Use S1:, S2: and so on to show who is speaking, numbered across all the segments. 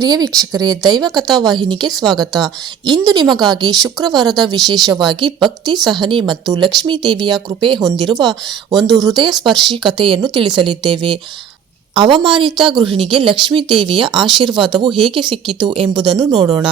S1: ಪ್ರಿಯ ವೀಕ್ಷಕರೇ, ದೈವ ಕಥಾವಾಹಿನಿಗೆ ಸ್ವಾಗತ. ಇಂದು ನಿಮಗಾಗಿ ಶುಕ್ರವಾರದ ವಿಶೇಷವಾಗಿ ಭಕ್ತಿ, ಸಹನೆ ಮತ್ತು ಲಕ್ಷ್ಮೀ ದೇವಿಯ ಕೃಪೆ ಹೊಂದಿರುವ ಒಂದು ಹೃದಯ ಸ್ಪರ್ಶಿ ಕಥೆಯನ್ನು ತಿಳಿಸಲಿದ್ದೇವೆ. ಅವಮಾನಿತ ಗೃಹಿಣಿಗೆ ಲಕ್ಷ್ಮೀ ದೇವಿಯ ಆಶೀರ್ವಾದವು ಹೇಗೆ ಸಿಕ್ಕಿತು ಎಂಬುದನ್ನು ನೋಡೋಣ.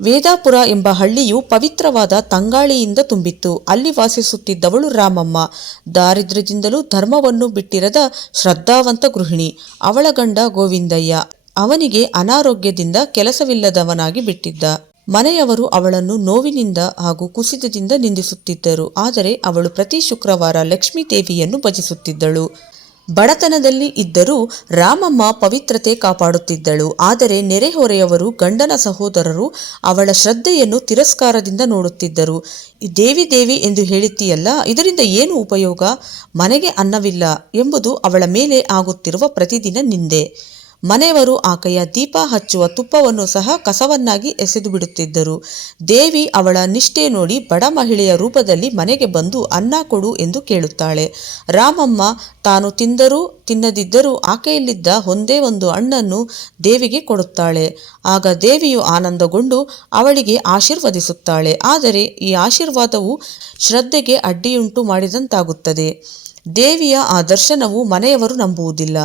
S1: ವೇದಾಪುರ ಎಂಬ ಹಳ್ಳಿಯು ಪವಿತ್ರವಾದ ತಂಗಾಳಿಯಿಂದ ತುಂಬಿತ್ತು. ಅಲ್ಲಿ ವಾಸಿಸುತ್ತಿದ್ದವಳು ರಾಮಮ್ಮ. ದಾರಿದ್ರ್ಯದಿಂದಲೂ ಧರ್ಮವನ್ನು ಬಿಟ್ಟಿರದ ಶ್ರದ್ಧಾವಂತ ಗೃಹಿಣಿ, ಅವಳ ಗಂಡ ಗೋವಿಂದಯ್ಯ. ಅವನಿಗೆ ಅನಾರೋಗ್ಯದಿಂದ ಕೆಲಸವಿಲ್ಲದವನಾಗಿ ಬಿಟ್ಟಿದ್ದ. ಮನೆಯವರು ಅವಳನ್ನು ನೋವಿನಿಂದ ಹಾಗೂ ಕುಸಿತದಿಂದ ನಿಂದಿಸುತ್ತಿದ್ದರು. ಆದರೆ ಅವಳು ಪ್ರತಿ ಶುಕ್ರವಾರ ಲಕ್ಷ್ಮೀ ದೇವಿಯನ್ನು ಭಜಿಸುತ್ತಿದ್ದಳು. ಬಡತನದಲ್ಲಿ ಇದ್ದರೂ ರಾಮಮ್ಮ ಪವಿತ್ರತೆ ಕಾಪಾಡುತ್ತಿದ್ದಳು. ಆದರೆ ನೆರೆಹೊರೆಯವರು, ಗಂಡನ ಸಹೋದರರು ಅವಳ ಶ್ರದ್ಧೆಯನ್ನು ತಿರಸ್ಕಾರದಿಂದ ನೋಡುತ್ತಿದ್ದರು. ದೇವಿ ದೇವಿ ಎಂದು ಹೇಳುತ್ತೀಯಲ್ಲ ಇದರಿಂದ ಏನು ಉಪಯೋಗ? ಮನೆಗೆ ಅನ್ನವಿಲ್ಲ ಎಂಬುದು ಅವಳ ಮೇಲೆ ಆಗುತ್ತಿರುವ ಪ್ರತಿದಿನ ನಿಂದೆ. ಮನೆಯವರು ಆಕೆಯ ದೀಪ ಹಚ್ಚುವ ತುಪ್ಪವನ್ನು ಸಹ ಕಸವನ್ನಾಗಿ ಎಸೆದು ಬಿಡುತ್ತಿದ್ದರು. ದೇವಿ ಅವಳ ನಿಷ್ಠೆ ನೋಡಿ ಬಡ ಮಹಿಳೆಯ ರೂಪದಲ್ಲಿ ಮನೆಗೆ ಬಂದು ಅನ್ನ ಕೊಡು ಎಂದು ಕೇಳುತ್ತಾಳೆ. ರಾಮಮ್ಮ, ತಾನು ತಿಂದರೂ, ತಿನ್ನದಿದ್ದರೂ ಆಕೆಯಲ್ಲಿದ್ದ ಒಂದೇ ಒಂದು ಹಣ್ಣನ್ನು ದೇವಿಗೆ ಕೊಡುತ್ತಾಳೆ. ಆಗ ದೇವಿಯು ಆನಂದಗೊಂಡು ಅವಳಿಗೆ ಆಶೀರ್ವದಿಸುತ್ತಾಳೆ. ಆದರೆ ಈ ಆಶೀರ್ವಾದವು ಶ್ರದ್ಧೆಗೆ ಅಡ್ಡಿಯುಂಟು ಮಾಡಿದಂತಾಗುತ್ತದೆ. ದೇವಿಯ ಆ ದರ್ಶನವು ಮನೆಯವರು ನಂಬುವುದಿಲ್ಲ.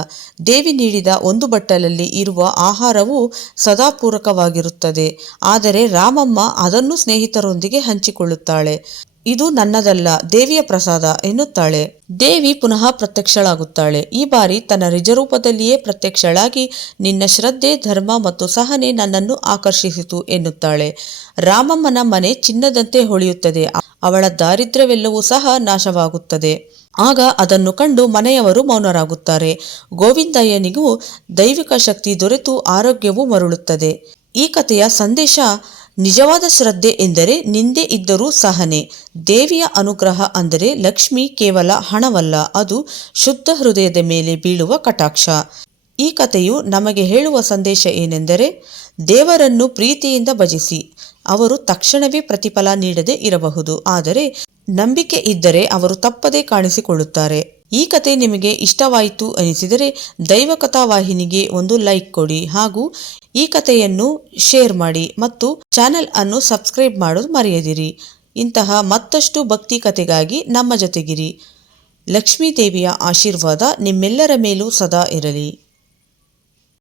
S1: ದೇವಿ ನೀಡಿದ ಒಂದು ಬಟ್ಟಲಲ್ಲಿ ಇರುವ ಆಹಾರವು ಸದಾಪೂರಕವಾಗಿರುತ್ತದೆ. ಆದರೆ ರಾಮಮ್ಮ ಅದನ್ನು ಸ್ನೇಹಿತರೊಂದಿಗೆ ಹಂಚಿಕೊಳ್ಳುತ್ತಾಳೆ. ಇದು ನನ್ನದಲ್ಲ, ದೇವಿಯ ಪ್ರಸಾದ ಎನ್ನುತ್ತಾಳೆ. ದೇವಿ ಪುನಃ ಪ್ರತ್ಯಕ್ಷಳಾಗುತ್ತಾಳೆ. ಈ ಬಾರಿ ತನ್ನ ನಿಜರೂಪದಲ್ಲಿಯೇ ಪ್ರತ್ಯಕ್ಷಳಾಗಿ ನಿನ್ನ ಶ್ರದ್ಧೆ, ಧರ್ಮ ಮತ್ತು ಸಹನೆ ನನ್ನನ್ನು ಆಕರ್ಷಿಸಿತು ಎನ್ನುತ್ತಾಳೆ. ರಾಮಮ್ಮನ ಮನೆ ಚಿನ್ನದಂತೆ ಹೊಳೆಯುತ್ತದೆ. ಅವಳ ದಾರಿದ್ರ್ಯವೆಲ್ಲವೂ ಸಹ ನಾಶವಾಗುತ್ತದೆ. ಆಗ ಅದನ್ನು ಕಂಡು ಮನೆಯವರು ಮೌನರಾಗುತ್ತಾರೆ. ಗೋವಿಂದಯ್ಯನಿಗೂ ದೈವಿಕ ಶಕ್ತಿ ದೊರೆತು ಆರೋಗ್ಯವು ಮರಳುತ್ತದೆ. ಈ ಕಥೆಯ ಸಂದೇಶ ನಿಜವಾದ ಶ್ರದ್ಧೆ ಎಂದರೆ ನಿಂದೆ ಇದ್ದರೂ ಸಹನೆ. ದೇವಿಯ ಅನುಗ್ರಹ ಅಂದರೆ ಲಕ್ಷ್ಮಿ ಕೇವಲ ಹಣವಲ್ಲ, ಅದು ಶುದ್ಧ ಹೃದಯದ ಮೇಲೆ ಬೀಳುವ ಕಟಾಕ್ಷ. ಈ ಕಥೆಯು ನಮಗೆ ಹೇಳುವ ಸಂದೇಶ ಏನೆಂದರೆ, ದೇವರನ್ನು ಪ್ರೀತಿಯಿಂದ ಭಜಿಸಿ. ಅವರು ತಕ್ಷಣವೇ ಪ್ರತಿಫಲ ನೀಡದೆ ಇರಬಹುದು, ಆದರೆ ನಂಬಿಕೆ ಇದ್ದರೆ ಅವರು ತಪ್ಪದೇ ಕಾಣಿಸಿಕೊಳ್ಳುತ್ತಾರೆ. ಈ ಕತೆ ನಿಮಗೆ ಇಷ್ಟವಾಯಿತು ಅನಿಸಿದರೆ ದೈವ ಕಥಾವಾಹಿನಿಗೆ ಒಂದು ಲೈಕ್ ಕೊಡಿ ಹಾಗೂ ಈ ಕಥೆಯನ್ನು ಶೇರ್ ಮಾಡಿ ಮತ್ತು ಚಾನೆಲ್ ಅನ್ನು ಸಬ್ಸ್ಕ್ರೈಬ್ ಮಾಡೋದು ಮರೆಯದಿರಿ. ಇಂತಹ ಮತ್ತಷ್ಟು ಭಕ್ತಿ ಕಥೆಗಾಗಿ ನಮ್ಮ ಜೊತೆಗಿರಿ. ಲಕ್ಷ್ಮೀ ದೇವಿಯ ಆಶೀರ್ವಾದ ನಿಮ್ಮೆಲ್ಲರ ಮೇಲೂ ಸದಾ ಇರಲಿ.